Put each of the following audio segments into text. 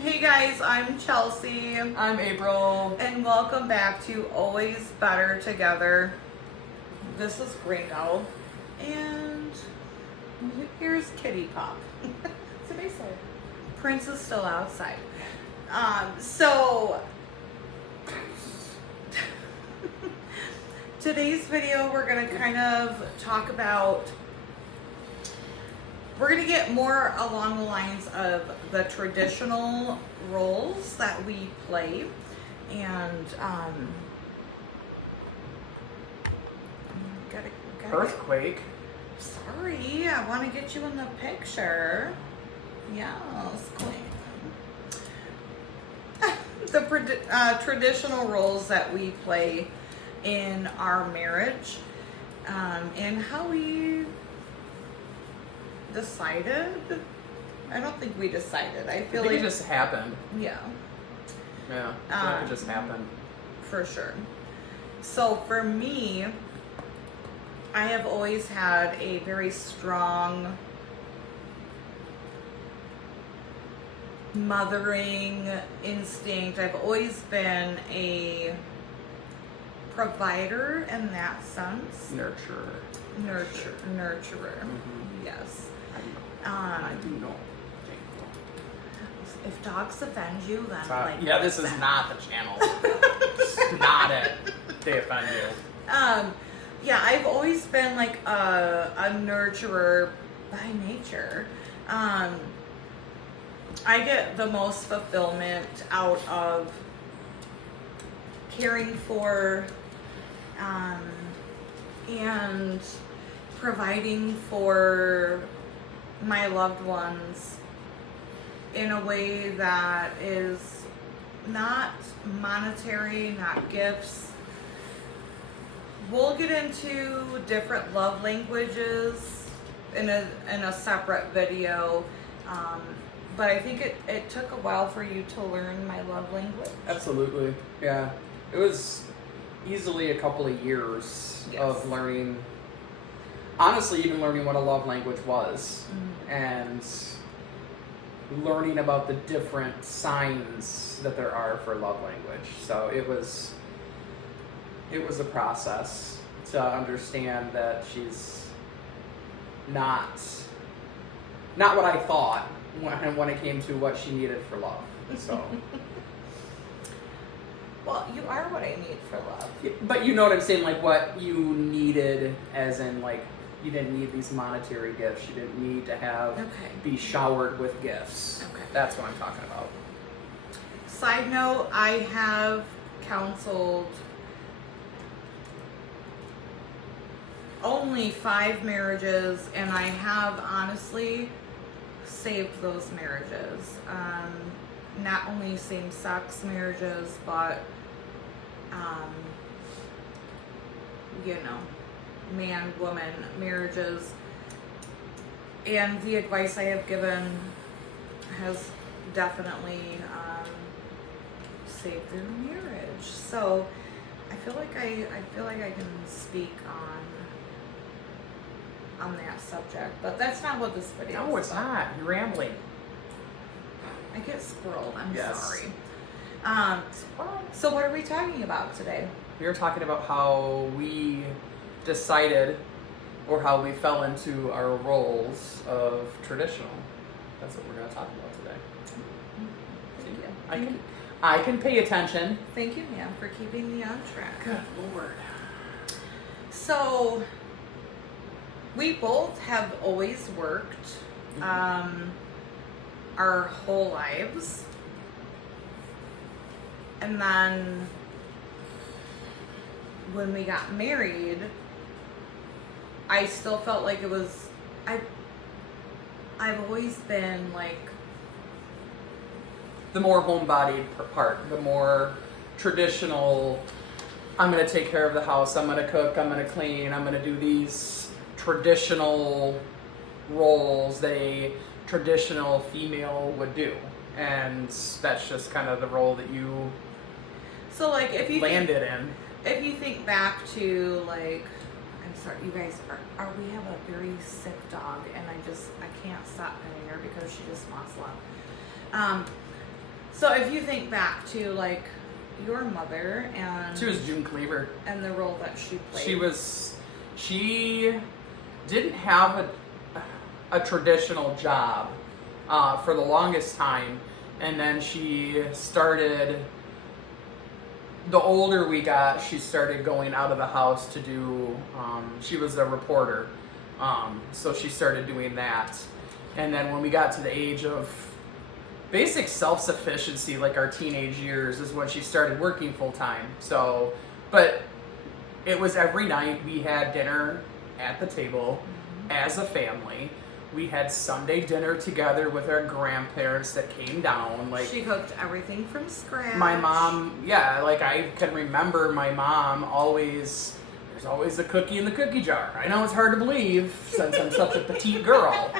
Hey guys, I'm Chelsea, I'm April. and welcome back to Always Better Together. This is Gringo, and here's Kitty Pop. Today's side. Prince is still outside. So today's video, we're gonna kind of talk about. We're going to get more along the lines of the traditional roles that we play. And, gotta Earthquake. Sorry, I want to get you in the picture. Yes, queen. The traditional roles that we play in our marriage, and how we decided. I don't think we decided. I feel I think like it just happened. Yeah, Yeah, it just happened. for sure. So for me, I have always had a very strong mothering instinct. I've always been a provider in that sense. Nurturer. Mm-hmm. Yes. I do know. If dogs offend you, then Yeah, this is not the channel. It's not it. They offend you. Yeah, I've always been like a nurturer by nature. I get the most fulfillment out of caring for and providing for my loved ones in a way that is not monetary, not gifts. We'll get into different love languages in a separate video, but I think it took a while for you to learn my love language. Absolutely. Yeah. It was easily a couple of years of learning, honestly, even learning what a love language was, and learning about the different signs that there are for love language. So it was a process to understand that she's not what I thought when it came to what she needed for love. So well, you are what I need for love. but you know what I'm saying, like what you needed, as in like you didn't need these monetary gifts. You didn't need to be showered with gifts. Okay. That's what I'm talking about. Side note, I have counseled only 5 marriages, and I have honestly saved those marriages. Not only same-sex marriages, but man-woman marriages. And the advice I have given has definitely saved their marriage. So I feel like I can speak on that subject, but that's not what this video is. No, it's not. You're rambling. I get squirreled. I'm Yes. sorry. So what are we talking about today? We were talking about how we decided, or how we fell into our roles of traditional. That's what we're going to talk about today. Thank you. I can pay attention. Thank you, ma'am, for keeping me on track. Good Lord. So we both have always worked our whole lives. And then when we got married, I still felt like it was, I've always been like, The more homebodied part, the more traditional, I'm going to take care of the house, I'm going to cook, I'm going to clean, I'm going to do these traditional roles that a traditional female would do. And that's just kind of the role that you so like if you landed in. If you think back to like, I'm sorry, you guys are we have a very sick dog, and I can't stop petting her because she just wants love. So if you think back to like your mother and She was June Cleaver. and the role that she played. She didn't have a traditional job for the longest time, and then she started. The older we got, she started going out of the house to do. She was a reporter, so she started doing that, and then when we got to the age of basic self-sufficiency, like our teenage years, is when she started working full-time. So, but it was every night we had dinner at the table as a family. We had Sunday dinner together with our grandparents that came down. Like, she cooked everything from scratch. my mom, yeah, like I can remember my mom always, there's always a cookie in the cookie jar. I know it's hard to believe since I'm such a petite girl,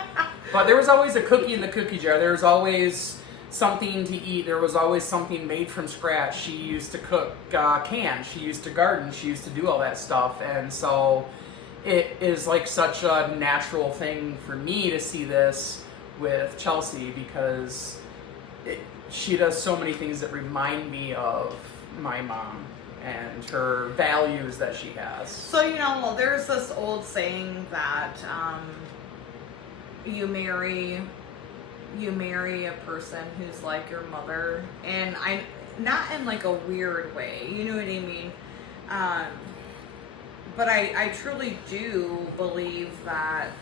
but there was always a cookie in the cookie jar. There was always something to eat. There was always something made from scratch. She used to cook cans. She used to garden. She used to do all that stuff. And so it is like such a natural thing for me to see this with Chelsea, because she does so many things that remind me of my mom and her values that she has. So, you know, there's this old saying that you marry a person who's like your mother, and I, not in like a weird way, you know what I mean? But I truly do believe that.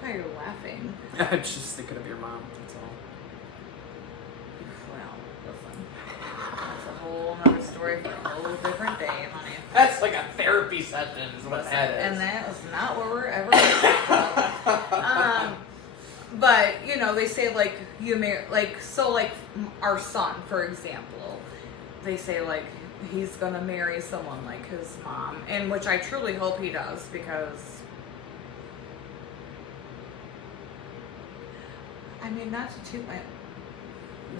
Why are you laughing? I'm just thinking of your mom, that's all. Well, listen, that's a whole other story for a whole different day, honey. That's like a therapy session is what that is. And that was not what we're ever going to talk about. But, you know, they say, like, you marry, like, so, like, our son, for example, they say, like, he's going to marry someone like his mom, and which I truly hope he does, because, I mean, not to toot my...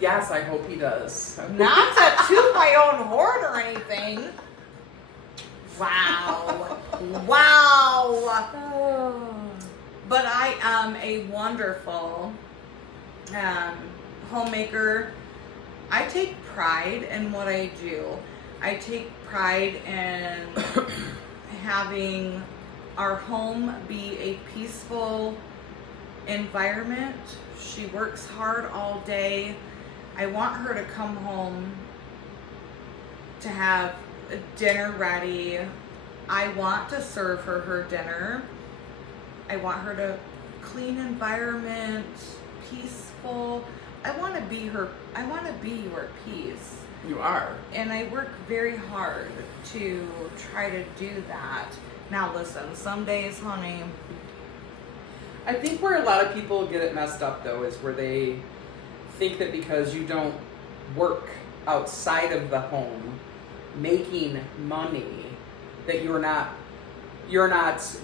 Yes, I hope he does. Not to toot my own horn or anything. Wow. Wow. But I am a wonderful homemaker. I take pride in what I do. I take pride in having our home be a peaceful environment. She works hard all day. I want her to come home to have dinner ready. I want to serve her dinner. I want her to clean environment, peaceful. I want to be your peace. You are. And I work very hard to try to do that. Now listen, some days, honey. I think where a lot of people get it messed up, though, is where they think that because you don't work outside of the home making money, that you're not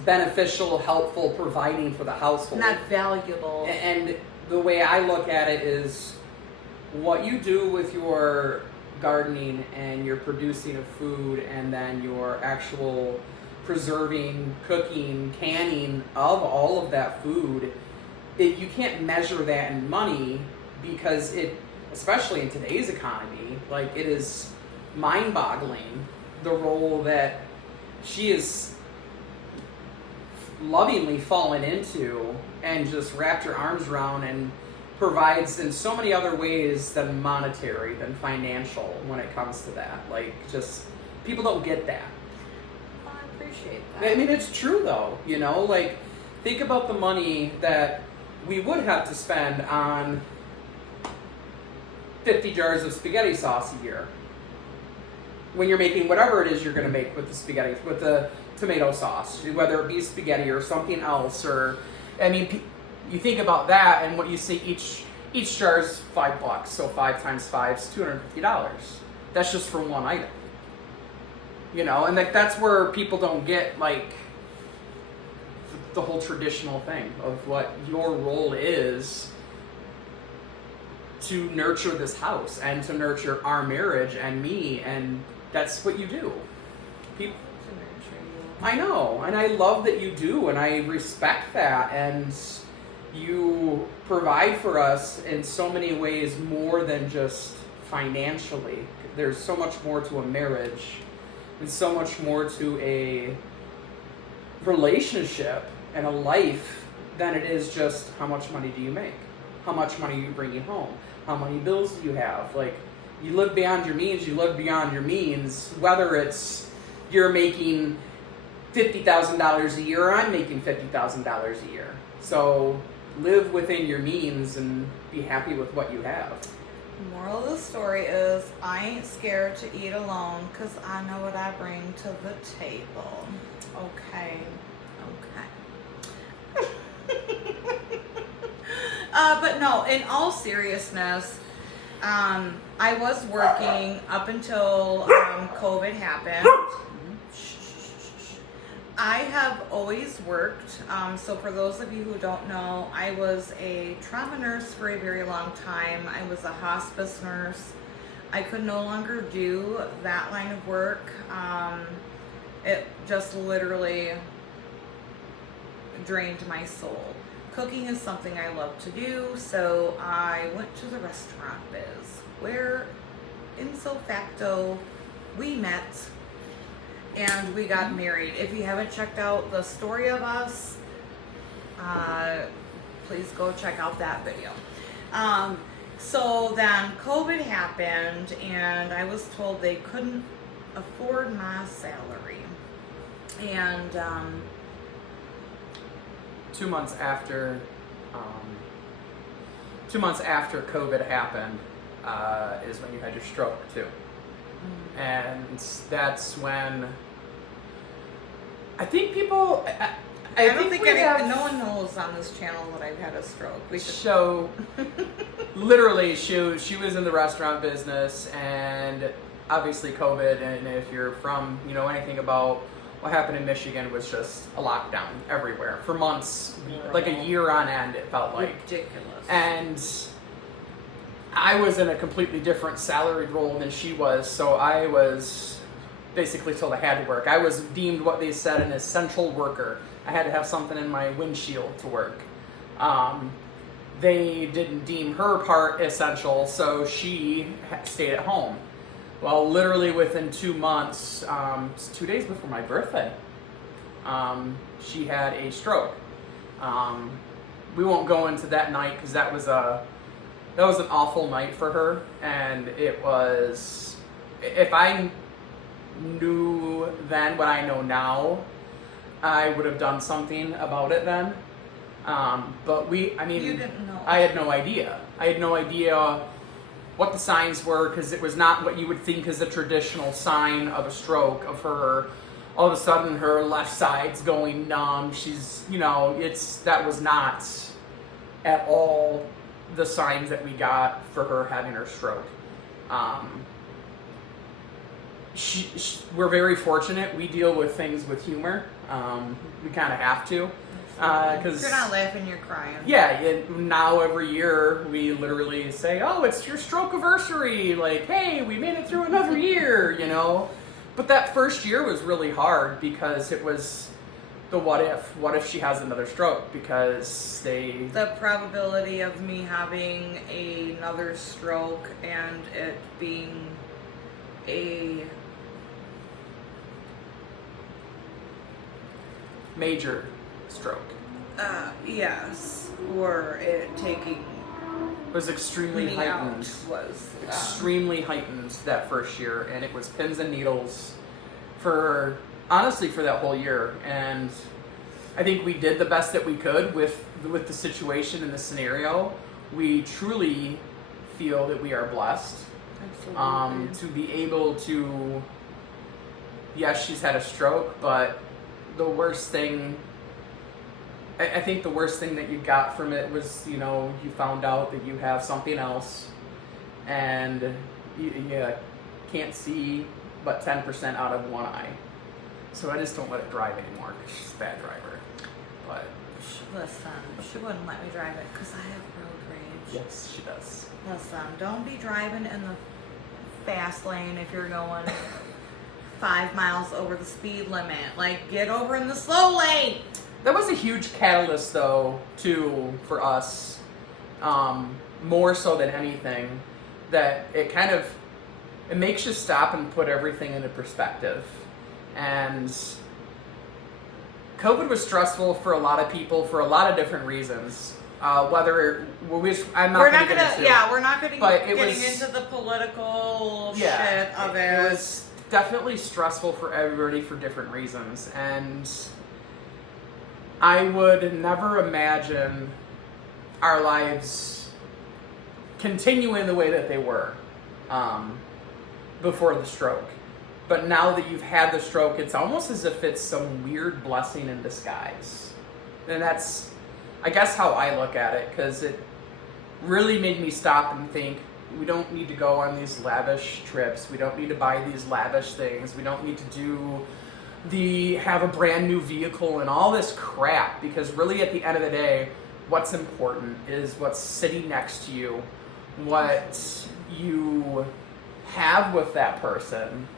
beneficial, helpful, providing for the household. Not valuable. And the way I look at it is what you do with your gardening and your producing of food, and then your actual preserving, cooking, canning of all of that food, you can't measure that in money, because it, especially in today's economy, like, it is mind-boggling the role that she is lovingly fallen into and just wrapped her arms around, and provides in so many other ways than monetary, than financial, when it comes to that. Like, just, people don't get that. I appreciate that. I mean, it's true though, you know, like, think about the money that we would have to spend on 50 jars of spaghetti sauce a year when you're making whatever it is you're going to make with the spaghetti, with the tomato sauce, whether it be spaghetti or something else. Or, I mean, you think about that, and what you see, each jar is $5, so 5 times 5 is $250. That's just for one item, you know. And like, that's where people don't get, like, the whole traditional thing of what your role is to nurture this house and to nurture our marriage and me, and that's what you do. People, I know, and I love that you do, and I respect that, and you provide for us in so many ways more than just financially. There's so much more to a marriage and so much more to a relationship and a life than it is just how much money do you make? How much money are you bringing home? How many bills do you have? Like, you live beyond your means, you live beyond your means, whether it's you're making $50,000 a year or I'm making $50,000 a year. So live within your means and be happy with what you have. Moral of the story is I ain't scared to eat alone because I know what I bring to the table. Okay. But no, in all seriousness, I was working up until COVID happened. I have always worked. So for those of you who don't know, I was a trauma nurse for a very long time. I was a hospice nurse. I could no longer do that line of work. It just literally drained my soul. Cooking is something I love to do, so I went to the restaurant biz, where ipso facto we met and we got married. If you haven't checked out the story of us, please go check out that video. So then COVID happened and I was told they couldn't afford my salary. And 2 months after COVID happened is when you had your stroke too. And that's when I think people. I don't think no one knows on this channel that I've had a stroke. So, literally, she was in the restaurant business, and obviously COVID. And if you're from, anything about what happened in Michigan, was just a lockdown everywhere for months, like a year on end. It felt like ridiculous. And I was in a completely different salaried role than she was, so I was basically told I had to work. I was deemed what they said an essential worker. I had to have something in my windshield to work. They didn't deem her part essential, so she stayed at home. Well, literally within 2 months, 2 days before my birthday, she had a stroke. We won't go into that night because that was an awful night for her, and it was, if I knew then what I know now, I would have done something about it then. But you didn't know. I had no idea. I had no idea what the signs were, because it was not what you would think is a traditional sign of a stroke, of her, all of a sudden her left side's going numb. She's, that was not at all the signs that we got for her having her stroke. We're very fortunate. We deal with things with humor. We kind of have to. If you're not laughing, you're crying. Yeah, now every year we literally say, oh, it's your stroke anniversary. Like, hey, we made it through another year, But that first year was really hard because it was the what if. What if she has another stroke? Because the probability of me having another stroke and it being a major stroke. Yes. Or it taking It was extremely heightened. Extremely heightened that first year, and it was pins and needles for that whole year. And I think we did the best that we could with the situation and the scenario. We truly feel that we are blessed. Absolutely. To be able to, yes, she's had a stroke, but the worst thing, I think the worst thing that you got from it was, you found out that you have something else, and you can't see but 10% out of one eye. So I just don't let her drive anymore because she's a bad driver. But listen, she wouldn't let me drive it because I have road rage. yes, she does. Listen, don't be driving in the fast lane if you're going 5 miles over the speed limit. Like, get over in the slow lane. That was a huge catalyst, though, too, for us more so than anything, that it makes you stop and put everything into perspective. And COVID was stressful for a lot of people for a lot of different reasons. We're not going to get into the political shit of it. It was definitely stressful for everybody for different reasons, and I would never imagine our lives continuing the way that they were before the stroke. But now that you've had the stroke, it's almost as if it's some weird blessing in disguise. And that's, I guess, how I look at it, because it really made me stop and think, we don't need to go on these lavish trips. We don't need to buy these lavish things. We don't need to have a brand new vehicle and all this crap, because really at the end of the day, what's important is what's sitting next to you, what you have with that person,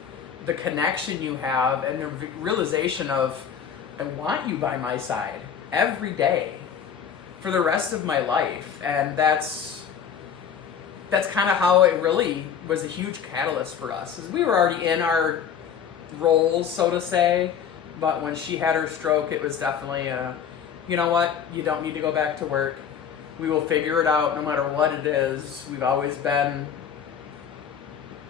the connection you have, and the realization of, I want you by my side every day for the rest of my life. And that's kind of how it really was a huge catalyst for us. We were already in our roles, so to say, but when she had her stroke, it was definitely you know what, you don't need to go back to work. We will figure it out no matter what it is.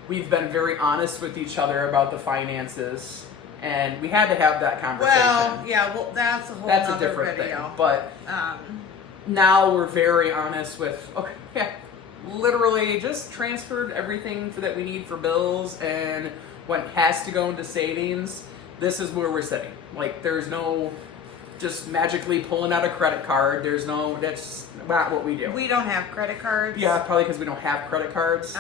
We've been very honest with each other about the finances, and we had to have that conversation. That's a different video. Thing. But now we're very honest with, literally just transferred everything that we need for bills, and what has to go into savings, this is where we're sitting. Like, there's no just magically pulling out a credit card. That's not what we do. We don't have credit cards. Yeah, probably because we don't have credit cards.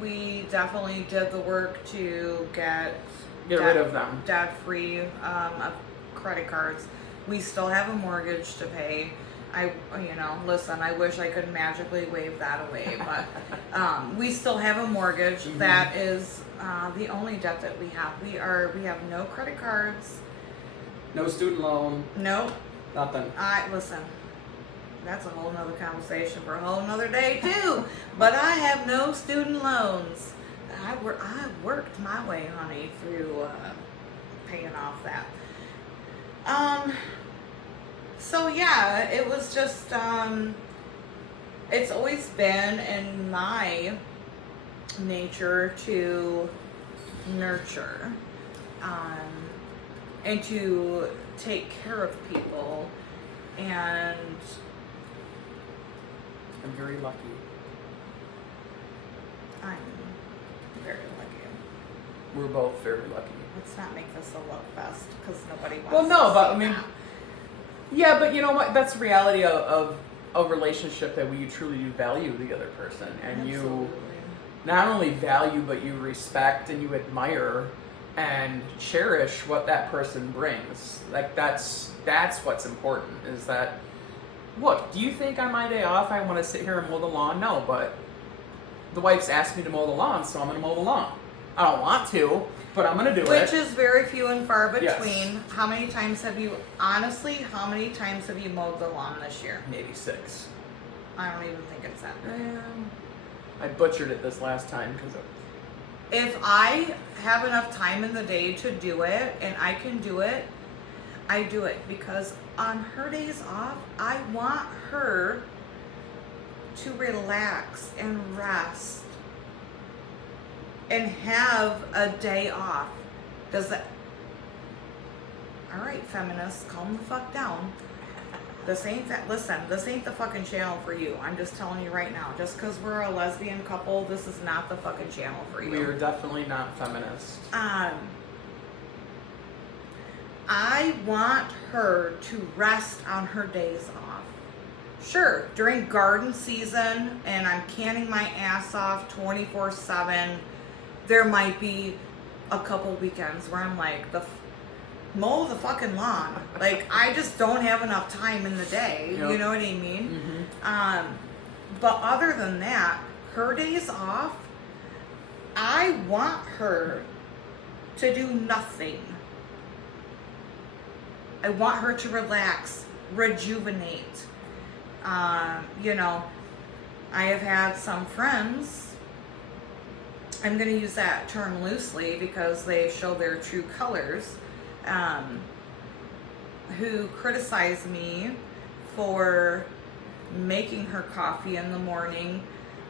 We definitely did the work to get rid of them. Debt-free of credit cards. We still have a mortgage to pay. I wish I could magically wave that away, but we still have a mortgage. Mm-hmm. That is the only debt that we have. We have no credit cards. No student loan. Nope. Nothing. Listen, that's a whole nother conversation for a whole nother day too. But I have no student loans. I worked my way, honey, through paying off that. So yeah, it was just, it's always been in my nature to nurture, and to take care of people, and I'm very lucky. I'm very lucky. We're both very lucky. Let's not make this a love fest, because nobody wants Well, no, to but see I mean, that. Yeah, but you know what? That's the reality of a relationship, that you truly do value the other person, and Absolutely. you not only value, but you respect and you admire and cherish what that person brings. Like, that's what's important, is that, look, do you think on my day off I want to sit here and mow the lawn? No, but the wife's asked me to mow the lawn, so I'm going to mow the lawn. I don't want to, but I'm going to do it. Which is very few and far between. Yes. How many times have you mowed the lawn this year? Maybe 6. I don't even think it's that many. I butchered it this last time because of... If I have enough time in the day to do it, and I can do it, I do it. Because on her days off, I want her to relax and rest and have a day off. Does that... All right, feminists, calm the fuck down. This ain't the fucking channel for you. I'm just telling you right now. Just because we're a lesbian couple, this is not the fucking channel for you. We are definitely not feminists. I want her to rest on her days off. Sure, during garden season and I'm canning my ass off 24/7, there might be a couple weekends where I'm like, mow the fucking lawn. Like, I just don't have enough time in the day. Yep. You know what I mean? Mm-hmm. But other than that, her days off, I want her to do nothing. I want her to relax, rejuvenate, You know, I have had some friends, I'm going to use that term loosely because they show their true colors, who criticize me for making her coffee in the morning.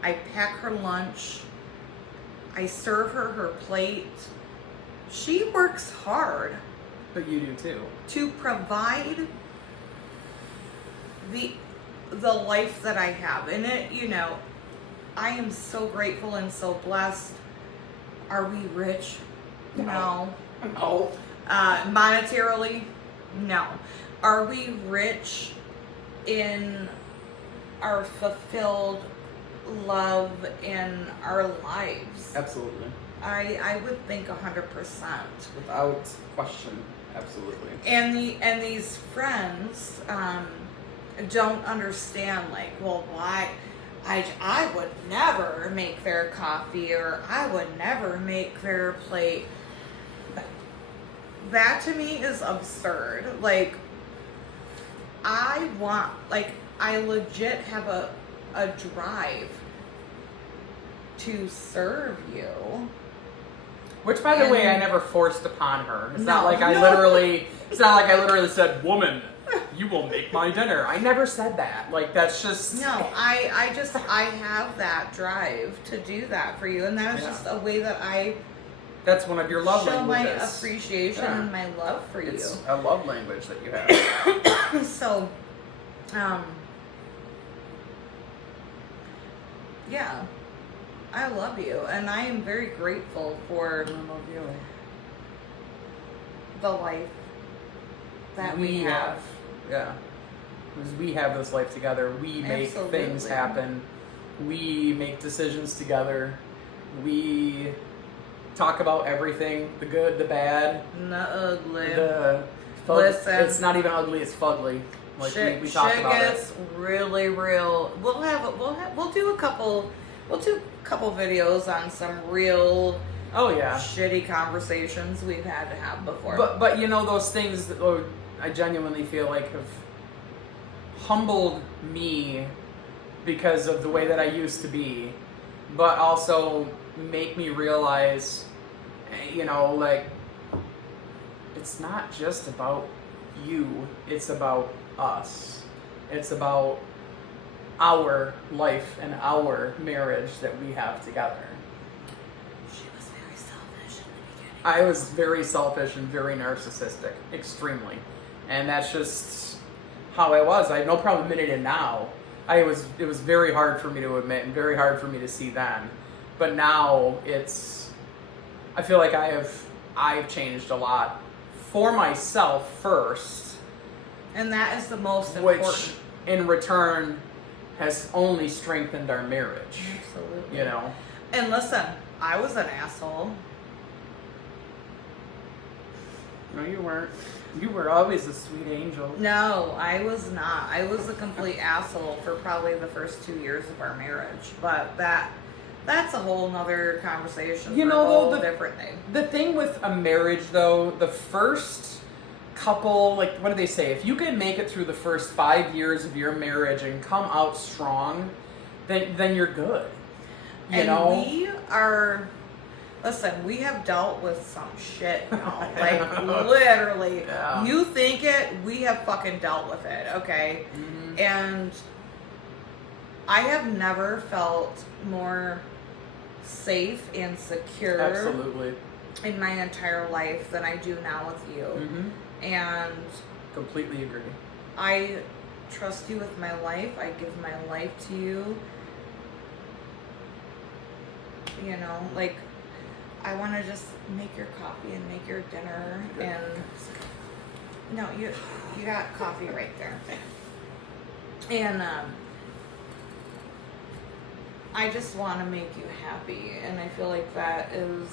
I pack her lunch. I serve her her plate. She works hard. But you do too. To provide the life that I have. And it, you know, I am so grateful and so blessed. Are we rich? No. No. Monetarily? No. Are we rich in our fulfilled love in our lives? Absolutely. I would think 100%. Without question, absolutely. And these friends don't understand, like, well, why I would never make their coffee, or I would never make their plate. That to me is absurd. Like, I legit have a drive to serve you. Which, by the way, I never forced upon her. It's not like I No. literally said, "Woman, you will make my dinner." I never said that. Like, that's just... No, I have that drive to do that for you, and that is just a way that I That's one of your love show my languages. appreciation and my love for It's you. a love language that you have. So, yeah, I love you, and I am very grateful for I love you. the life that we have. Yeah. Because we have this life together. We make Absolutely. things happen. We make decisions together. We talk about everything, the good, the bad, Not ugly. the Listen. It's not even ugly, it's fugly. Like shit, we talk shit about gets it. really real. We'll do a couple videos on some real Oh yeah. shitty conversations we've had to have before. But you know, those things that I genuinely feel like have humbled me because of the way that I used to be, but also make me realize, you know, like, it's not just about you, it's about us. It's about our life and our marriage that we have together. She was very selfish in the beginning. I was very selfish and very narcissistic, extremely. And that's just how I was. I have no problem admitting it now. It was very hard for me to admit and very hard for me to see then. But now I feel like I've changed a lot for myself first. And that is the most Which important. in return has only strengthened our marriage. Absolutely. You know? And listen, I was an asshole. No, you weren't. You were always a sweet angel. No, I was not. I was a complete asshole for probably the first 2 years of our marriage. But that's a whole nother conversation. You for know, a though, whole different thing. The thing with a marriage, though, the first couple, like, what do they say? If you can make it through the first 5 years of your marriage and come out strong, then you're good. You know? We are... Listen, we have dealt with some shit, y'all. Like, literally. Yeah. You think it, we have fucking dealt with it, okay? Mm-hmm. And I have never felt more safe and secure Absolutely. in my entire life than I do now with you. Mm-hmm. And Completely agree. I trust you with my life. I give my life to you. You know, like, I want to just make your coffee and make your dinner. Good. And no, you got coffee right there. And I just want to make you happy, and I feel like that is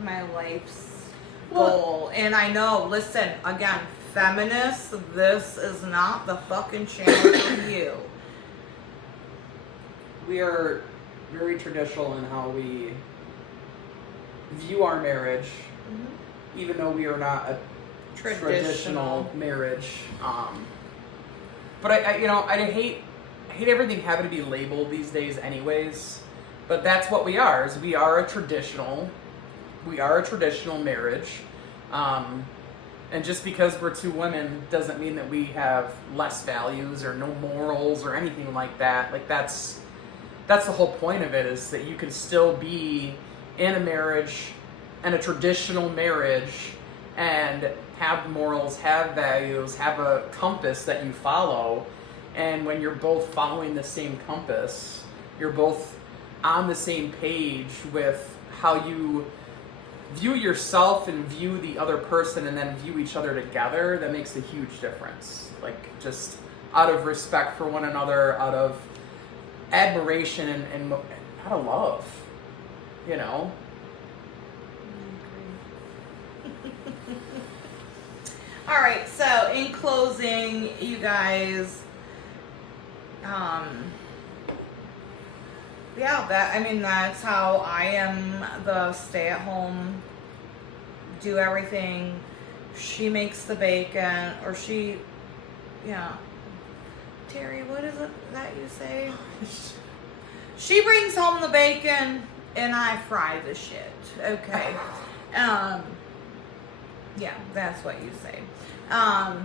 my life's goal. And I know, listen, again, feminists, this is not the fucking channel for you. We are very traditional in how we view our marriage, even though we are not a traditional marriage. But I hate everything having to be labeled these days, anyways. But that's what we are. Is we are a traditional marriage. And just because we're two women doesn't mean that we have less values or no morals or anything like that. Like that's the whole point of it, is that you can still be in a marriage, and a traditional marriage, and have morals, have values, have a compass that you follow. And when you're both following the same compass, you're both on the same page with how you view yourself and view the other person, and then view each other together, that makes a huge difference. Like, just out of respect for one another, out of admiration, and out of love, you know? All right, so in closing, you guys, that's how I am, the stay-at-home, do everything. She makes the bacon, or Terry, what is it that you say? She brings home the bacon, and I fry the shit. Okay. Yeah, that's what you say. I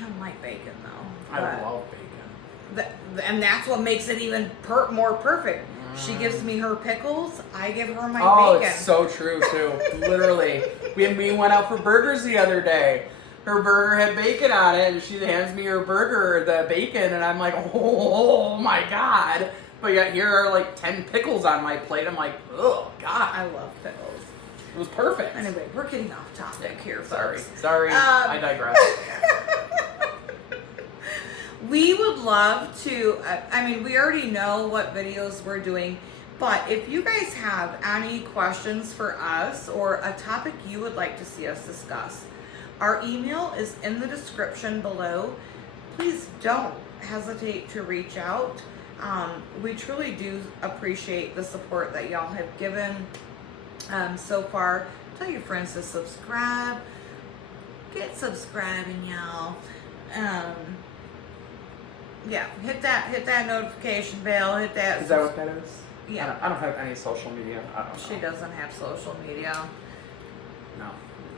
don't like bacon, though. I love bacon. And that's what makes it even more perfect. She gives me her pickles, I give her my bacon. It's so true, too. Literally. We went out for burgers the other day. Her burger had bacon on it, and she hands me her burger, the bacon, and I'm like, oh my God. But yet here are like 10 pickles on my plate. I'm like, oh God. I love pickles. It was perfect. Anyway, we're getting off topic here, Sorry. folks. I digress. We would love to, we already know what videos we're doing, but if you guys have any questions for us or a topic you would like to see us discuss, our email is in the description below. Please don't hesitate to reach out. We truly do appreciate the support that y'all have given so far. Tell your friends to subscribe. Get subscribing, y'all. Yeah, hit that notification bell. Hit that. Is that what that is? Yeah. I don't have any social media. I don't know. She doesn't have social media. No, we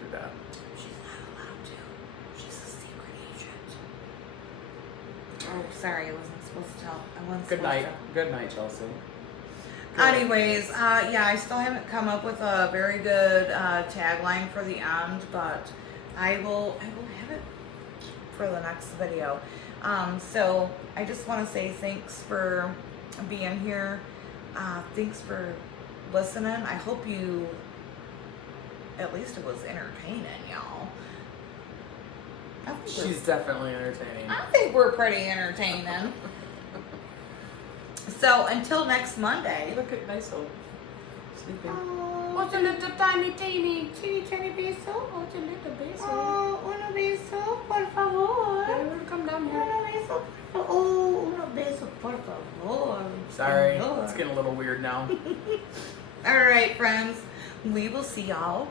do that. She's not allowed to. She's a secret agent. Oh, sorry, I wasn't supposed to tell. Good night. Good night, Chelsea. Anyways, I still haven't come up with a very good tagline for the end, but I will have it for the next video. So I just want to say thanks for being here. Thanks for listening. I hope you, at least it was entertaining, y'all. She's definitely entertaining. I think we're pretty entertaining. So until next Monday. Look at Maisel sleeping. What's a little tiny beso? What's a little beso? Oh, uno beso, por favor. Come down here. Uno beso, uno beso, por favor. Sorry, Señor. it's getting a little weird now. All right, friends. We will see y'all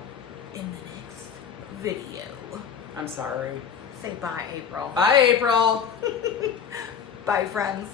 in the next video. I'm sorry. Say bye, April. Bye, April. Bye, friends.